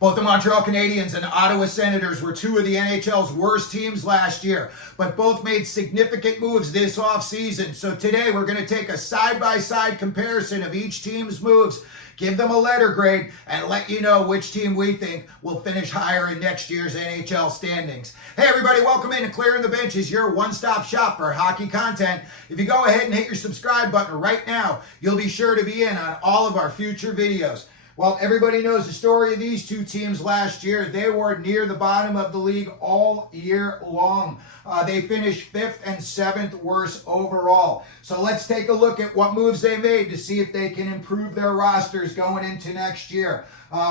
Both the Montreal Canadiens and Ottawa Senators were two of the NHL's worst teams last year, but both made significant moves this offseason. So today we're going to take a side-by-side comparison of each team's moves, give them a letter grade, and let you know which team we think will finish higher in next year's NHL standings. Hey everybody, welcome in to Clearing the Benches, your one-stop shop for hockey content. If you go ahead and hit your subscribe button right now, you'll be sure to be in on all of our future videos. Well, everybody knows the story of these two teams last year. They were near the bottom of the league all year long. They finished 5th and 7th worst overall. So let's take a look at what moves they made to see if they can improve their rosters going into next year.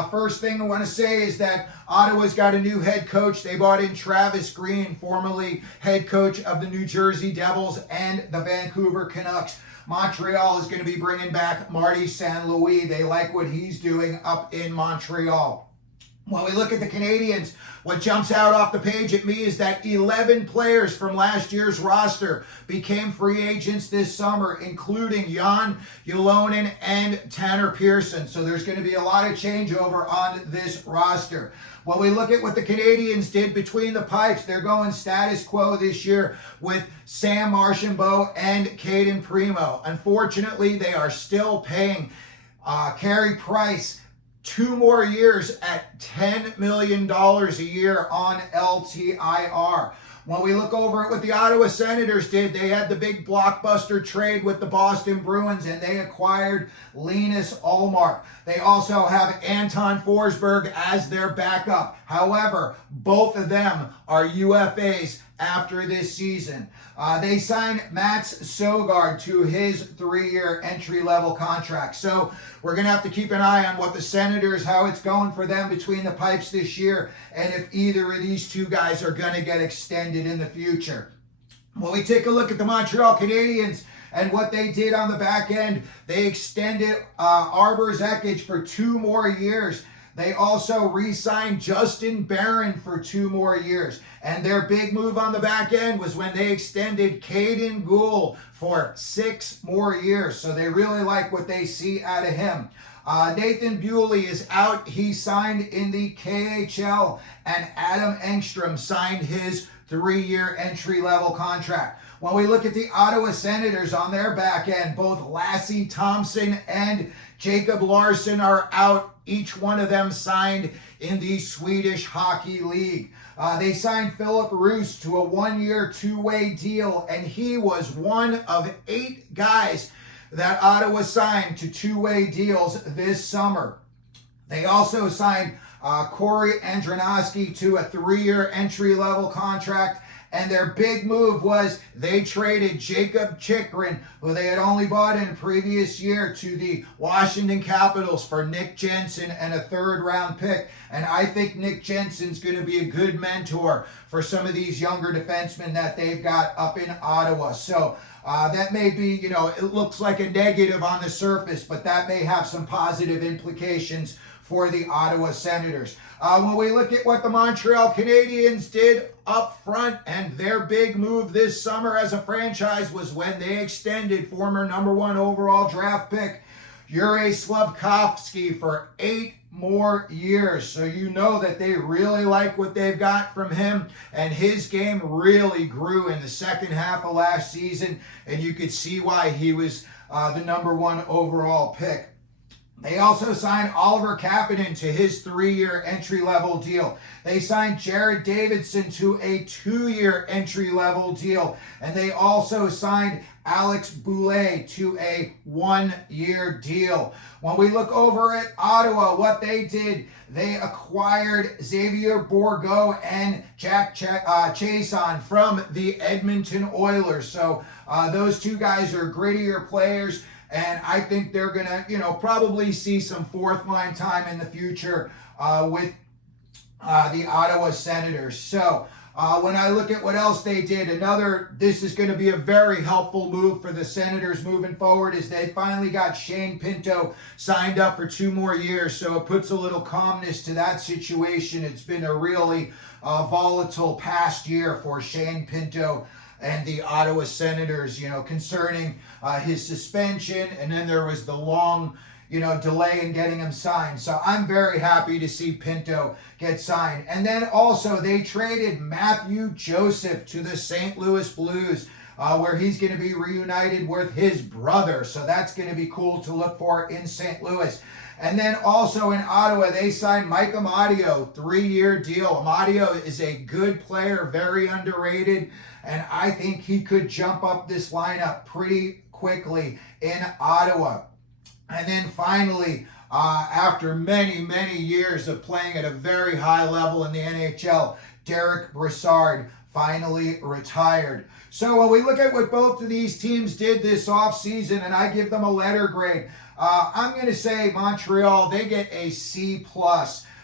First thing I want to say is that Ottawa's got a new head coach. They brought in Travis Green, formerly head coach of the New Jersey Devils and the Vancouver Canucks. Montreal is going to be bringing back Marty St. Louis. They like what he's doing up in Montreal. When we look at the Canadiens, what jumps out off the page at me is that 11 players from last year's roster became free agents this summer, including Jan Ylonen and Tanner Pearson. So there's going to be a lot of changeover on this roster. When we look at what the Canadiens did between the pipes, they're going status quo this year with Sam Marchambault and Kaiden Primo. Unfortunately, they are still paying Carey Price 2 more years at $10 million a year on LTIR. When we look over at what the Ottawa Senators did, they had the big blockbuster trade with the Boston Bruins and they acquired Linus Ullmark. They also have Anton Forsberg as their backup. However, both of them are UFAs after this season. They signed Mats Sogard to his 3-year entry-level contract. So we're going to have to keep an eye on what the Senators, how it's going for them between the pipes this year, and if either of these two guys are going to get extended in the future. When we take a look at the Montreal Canadiens and what they did on the back end, they extended Arbor Zekich for 2 more years. They also re-signed Justin Barron for 2 more years. And their big move on the back end was when they extended Kaiden Guhle for 6 more years. So they really like what they see out of him. Nathan Bewley is out. He signed in the KHL. And Adam Engstrom signed his 3-year entry-level contract. When we look at the Ottawa Senators on their back end, both Lassie Thompson and Jacob Larsson are out. Each one of them signed in the Swedish Hockey League. They signed Philip Roos to a 1-year, 2-way deal, and he was one of 8 guys that Ottawa signed to 2-way deals this summer. They also signed Corey Andronowski to a 3-year entry-level contract. And their big move was they traded Jacob Chikrin, who they had only bought in previous year, to the Washington Capitals for Nick Jensen and a 3rd-round pick. And I think Nick Jensen's going to be a good mentor for some of these younger defensemen that they've got up in Ottawa. So that may be, it looks like a negative on the surface, but that may have some positive implications for the Ottawa Senators. When we look at what the Montreal Canadiens did up front, and their big move this summer as a franchise was when they extended former #1 overall draft pick Juraj Slavkofsky for 8 more years. So you know that they really like what they've got from him, and his game really grew in the second half of last season, and you could see why he was the #1 overall pick. They also signed Oliver Kapanen to his 3-year entry-level deal. They signed Jared Davidson to a 2-year entry-level deal. And they also signed Alex Boulay to a 1-year deal. When we look over at Ottawa, what they did, they acquired Xavier Bourgault and Jack Chason from the Edmonton Oilers. So those 2 guys are grittier players. And I think they're going to, probably see some 4th-line time in the future with the Ottawa Senators. So when I look at what else they did, this is going to be a very helpful move for the Senators moving forward, is they finally got Shane Pinto signed up for 2 more years. So it puts a little calmness to that situation. It's been a really volatile past year for Shane Pinto and the Ottawa Senators, concerning his suspension. And then there was the long, delay in getting him signed. So I'm very happy to see Pinto get signed. And then also they traded Matthew Joseph to the St. Louis Blues, where he's going to be reunited with his brother. So that's going to be cool to look for in St. Louis. And then also in Ottawa, they signed Mike Amadio, 3-year deal. Amadio is a good player, very underrated, and I think he could jump up this lineup pretty quickly in Ottawa. And then finally, after many, many years of playing at a very high level in the NHL, Derek Brassard finally retired. So when we look at what both of these teams did this offseason, and I give them a letter grade, I'm going to say Montreal, they get a C+.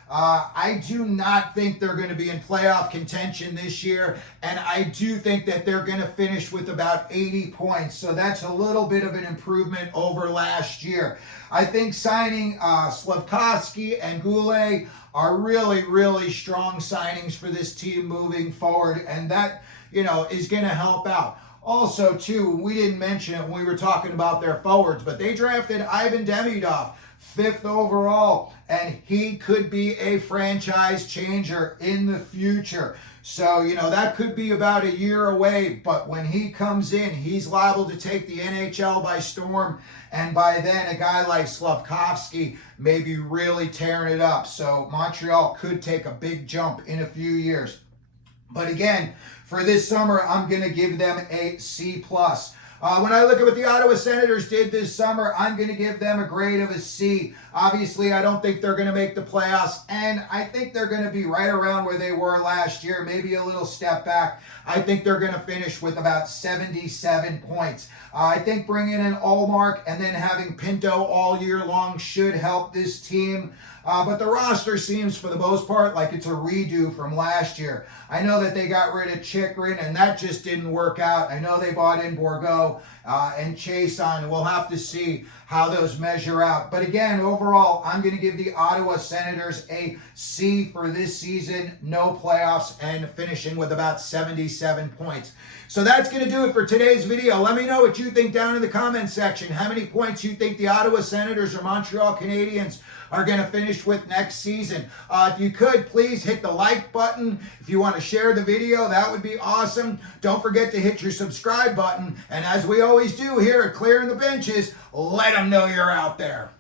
I do not think they're going to be in playoff contention this year, and I do think that they're going to finish with about 80 points. So that's a little bit of an improvement over last year. I think signing Slavkofsky and Guhle are really, really strong signings for this team moving forward, and that, is going to help out. Also, too, we didn't mention it when we were talking about their forwards, but they drafted Ivan Demidov, 5th overall, and he could be a franchise changer in the future. So, that could be about a year away, but when he comes in, he's liable to take the NHL by storm, and by then, a guy like Slavkofsky may be really tearing it up. So, Montreal could take a big jump in a few years. But again, for this summer, I'm going to give them a C+. When I look at what the Ottawa Senators did this summer, I'm going to give them a grade of a C. Obviously, I don't think they're going to make the playoffs, and I think they're going to be right around where they were last year, maybe a little step back. I think they're going to finish with about 77 points. I think bringing in Ullmark and then having Pinto all year long should help this team. But the roster seems, for the most part, like it's a redo from last year. I know that they got rid of Chikrin, and that just didn't work out. I know they bought in Bourgault and Chason. We'll have to see how those measure out. But again, overall, I'm going to give the Ottawa Senators a C for this season. No playoffs, and finishing with about 77 points. So that's going to do it for today's video. Let me know what you think down in the comment section. How many points you think the Ottawa Senators or Montreal Canadiens are going to finish with next season. If you could, please hit the like button. If you want to share the video, that would be awesome. Don't forget to hit your subscribe button. And as we always do here at Clearing the Benches, let them know you're out there.